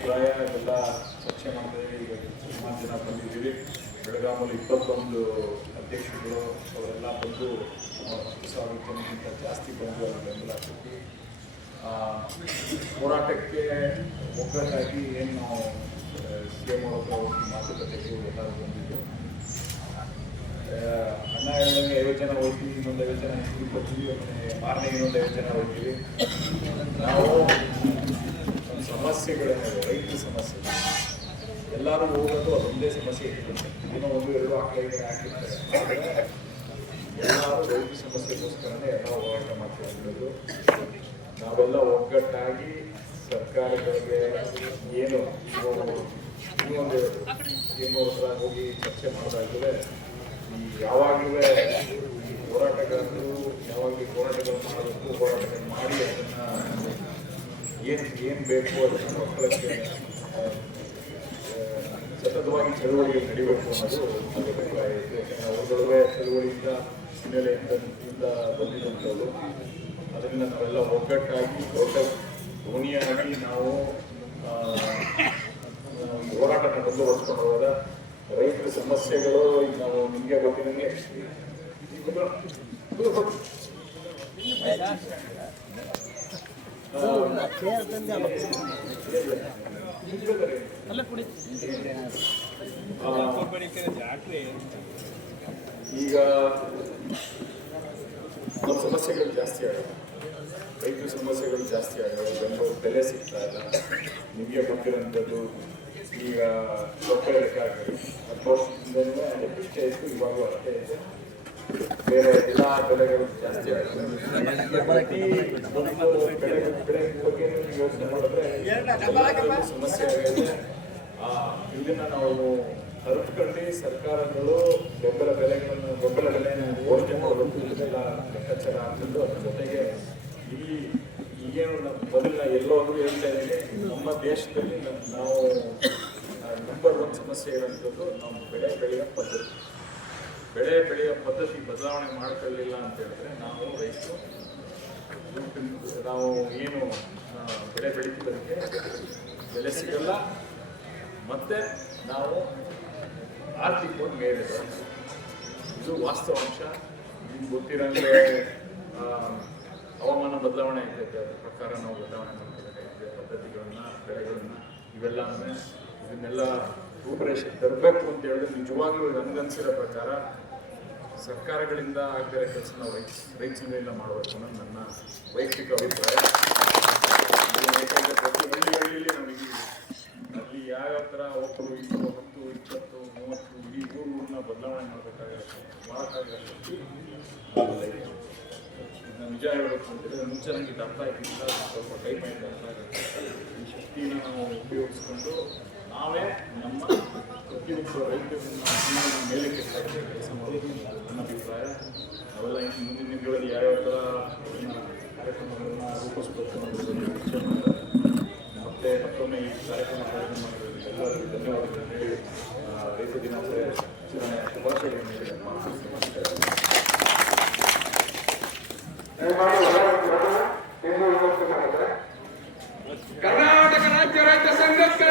ಅಭಿಪ್ರಾಯ ಎಲ್ಲ ಚರ್ಚೆ ಮಾಡಿದ್ರೆ ಈಗ ಸುಮಾರು ಜನ ಬಂದಿದ್ದೀವಿ. ಬೆಳಗಾಮಲ್ಲಿ ಇಪ್ಪತ್ತೊಂದು ಅಧ್ಯಕ್ಷರುಗಳು, ಅವರೆಲ್ಲ ಬಂದು ಸಾವಿರಕ್ಕಿಂತ ಜಾಸ್ತಿ ಬಂದು ಅವ್ರ ಬೆಂಬಲ ಕೊಟ್ಟು ಹೋರಾಟಕ್ಕೆ ಒಗ್ಗಟ್ಟಾಗಿ ಏನು ನಾವು ಸಿ ಎಂ ಅವ್ರ ಮಾತುಕತೆಗೆ ಎಲ್ಲರೂ ಬಂದಿದ್ದು ಅಣ್ಣ ಹೇಳಿದಂಗೆ ಐವತ್ತು ಜನ ಹೋಗ್ತೀವಿ, ಇನ್ನೊಂದು ಐವತ್ತು ಜನ ಬರ್ತೀವಿ ಮಾರನೇ ಇನ್ನೊಂದು ಐವತ್ತು ಜನ ಹೋಗ್ತೀವಿ. ನಾವು ನಮ್ಮ ಸಮಸ್ಯೆಗಳೇನಿವೆ, ರೈತರ ಸಮಸ್ಯೆ. ಎಲ್ಲರೂ ಹೋಗೋದು ಅದೊಂದೇ ಸಮಸ್ಯೆ ಇರ್ತದೆ ಏನೋ ಒಂದು ಎರಡು ಆಕಳಿಗೆ ಹಾಕಿರ್ತಾರೆ. ಎಲ್ಲರೂ ರೈತರ ಸಮಸ್ಯೆಗೋಸ್ಕರನೇ ಎಲ್ಲ ಹೋರಾಟ ಮಾಡ್ಕೊಂಡಿರೋದು ನಾವೆಲ್ಲ ಒಗ್ಗಟ್ಟಾಗಿ ಸರ್ಕಾರಗಳಿಗೆ ಏನು ಇನ್ನೊಂದು ಹತ್ರ ಹೋಗಿ ಚರ್ಚೆ ಮಾಡೋದಾಗಿದ್ರೆ ಈ ಯಾವಾಗಲೂ ಈ ಹೋರಾಟಗಾರರು ಯಾವಾಗಲೂ ಹೋರಾಟಗಳು ಮಾಡಬೇಕು ಹೋರಾಟಗಳು ಮಾಡಿ ಅದನ್ನು ಏನು ಏನು ಬೇಕು ಅದನ್ನು ಮಕ್ಕಳಕ್ಕೆ ಸತತವಾಗಿ ಚಳುವಳಿ ನಡಿಬೇಕು ಅನ್ನೋದು ನನ್ನ ಅಭಿಪ್ರಾಯ ಇದೆ. ಯಾಕಂದ್ರೆ ಅವರುಗಳೇ ಚಳುವಳಿಯಿಂದ ಹಿನ್ನೆಲೆಯಿಂದ ಇಂದ ಬಂದಿದ್ದಂಥದ್ದು ಅದರಿಂದ ನಾವೆಲ್ಲ ಒಗ್ಗಟ್ಟಾಗಿ ದೊಡ್ಡ ಧ್ವನಿಯಾಗಿ ನಾವು ಹೋರಾಟನ ಮುಂದುವರಿಸ್ಕೊಂಡು ಹೋದ ರೈತರ ಸಮಸ್ಯೆಗಳು ನಾವು ನಿಮಗೆ ಗೊತ್ತಿದಂಗೆ ಈಗ ನಮ್ಮ ಸಮಸ್ಯೆಗಳು ಜಾಸ್ತಿ ಆಗಿದೆ. ರೈತರ ಸಮಸ್ಯೆಗಳು ಜಾಸ್ತಿ ಆಗಿದೆ. ಬೆಂಬಲ ಬೆಲೆ ಸಿಗ್ತಾ ಇಲ್ಲ. ನಿಮಗೆ ಗೊತ್ತಿರೋಂಥದ್ದು ಈಗ ಸೊಕ್ಕ ಹತ್ತು ವರ್ಷದಿಂದ ಅಷ್ಟೇ ಇತ್ತು ಇವಾಗೂ ಅಷ್ಟೇ ಇದೆ. ಬೆಳೆಗಳು ಜಾಸ್ತಿ ಸಮಸ್ಯೆ ಆಗಿದೆ ಇದನ್ನ ನಾವು ಅರಿತುಕೊಂಡು ಸರ್ಕಾರಗಳು ಬೆಂಬಲ ಬೆಲೆಗಳನ್ನು ಬೆಂಬಲ ಬೆಲೆಯನ್ನು ಇದೆಲ್ಲ ಲೆಕ್ಕಾಚಾರ ಆಗ್ತಿದ್ದು ಅದ್ರ ಜೊತೆಗೆ ಈ ಈಗೇನು ನಮ್ಮ ಮೊದಲು ನಾ ಎಲ್ಲೋ ಒಂದು ಹೇಳ್ತಾ ಇದ್ದೀನಿ ನಮ್ಮ ದೇಶದಲ್ಲಿ ನಾವು ನಂಬರ್ ಒನ್ ಸಮಸ್ಯೆ ಇರೋಂಥದ್ದು ನಾವು ಬೆಳೆ ಬೆಳೆಯ ಪದ್ಧತಿ ಬೆಳೆ ಬೆಳೆಯೋ ಪದ್ಧತಿ ಬದಲಾವಣೆ ಮಾಡ್ಕೊಳ್ಳಿಲ್ಲ ಅಂತ ಹೇಳಿದ್ರೆ ನಾವು ರೈತರು ನಾವು ಏನು ಬೆಳೆ ಬೆಳೀತಿದ್ದಕ್ಕೆ ಬೆಲೆ ಸಿಗಲ್ಲ. ಮತ್ತೆ ನಾವು ಆರ್ಥಿಕವಾಗಿ ಮೇಲೆ ಇದು ವಾಸ್ತವಾಂಶ ನಿಮ್ಗೆ ಗೊತ್ತಿರಂಗೆ ಹವಾಮಾನ ಬದಲಾವಣೆ ಆಗ್ತೈತೆ ಅದ್ರ ಪ್ರಕಾರ ನಾವು ಬದಲಾವಣೆ ಮಾಡ್ತೀವಿ ಪದ್ಧತಿಗಳನ್ನ, ಬೆಳೆಗಳನ್ನ ಇವೆಲ್ಲ ಇದನ್ನೆಲ್ಲ ರೂಪರೇಷೆ ತರಬೇಕು ಅಂತ ಹೇಳಿದ್ರೆ ನಿಜವಾಗ್ಲೂ ನನಗನ್ಸಿರೋ ಪ್ರಕಾರ ಸರ್ಕಾರಗಳಿಂದ ಆಗ್ತಿರೋ ಕೆಲಸ ನಾವು ರೈತ ರೈತ ಸಂಘದಿಂದ ಮಾಡಬೇಕು ಅನ್ನೋದು ನನ್ನ ವೈಯಕ್ತಿಕ ಅಭಿಪ್ರಾಯ. ಪ್ರತಿ ಹಳ್ಳಿ ಹಳ್ಳಿಯಲ್ಲಿ ನಮಗೆ ಅಲ್ಲಿ ಯಾವ ಥರ ಒಬ್ಬರು ಇಬ್ಬರು ಹತ್ತು, ಇಪ್ಪತ್ತು, ಮೂವತ್ತು, ಇಡೀ ಮೂರು ಊರನ್ನ ಬದಲಾವಣೆ ಮಾಡಬೇಕಾಗಿರುತ್ತೆ ಮಾಡೋಕ್ಕಾಗಿರುತ್ತೆ ಇದನ್ನ ನಿಜ ಹೇಳಬೇಕು ಅಂತಂದರೆ ಮುಂಚೆ ನನಗೆ ಇದು ಅರ್ಥ ಆಗಿಲ್ಲ ಸ್ವಲ್ಪ ಟೈಮ್ ಆಯಿತು ಅರ್ಥ ಆಗುತ್ತೆ. ಈ ಶಕ್ತಿನ ನಾವು ಉಪಯೋಗಿಸ್ಕೊಂಡು ನಾವೇ ನಮ್ಮ ಪ್ರತಿಯೊಬ್ಬ ರೈತರನ್ನ ಜೀವನ ಮೇಲಕ್ಕೆ ತರಕ್ಕೆ ಕೆಲಸ ಮಾಡೋದು ನನ್ನ ಅಭಿಪ್ರಾಯ ನಾವೆಲ್ಲ ಇನ್ನು ಮುಂದಿನ ದಿನಗಳಲ್ಲಿ ಯಾವ್ಯಾವ ಥರ ಇದನ್ನ ಕಾರ್ಯಕ್ರಮಗಳನ್ನ ರೂಪಿಸ್ಬೇಕು ಅನ್ನೋದನ್ನ ಯೋಚನೆ ಮಾಡ್ತಾರೆ. ಮತ್ತೆ ಮತ್ತೊಮ್ಮೆ ಈ ಕಾರ್ಯಕ್ರಮ ಆಯೋಜನೆ ಮಾಡಿರೋದಕ್ಕೆ ಎಲ್ಲರಿಗೂ ಧನ್ಯವಾದಗಳು ಹೇಳಿ ಆ, ರೈತ ದಿನಾಚರಣೆ ಶುಭಾಶಯಗಳನ್ನು ಹೇಳಿ ನಮಸ್ಕಾರ ಕರ್ನಾಟಕ ರಾಜ್ಯ ರೈತ ಸಂಘಕ್ಕೆ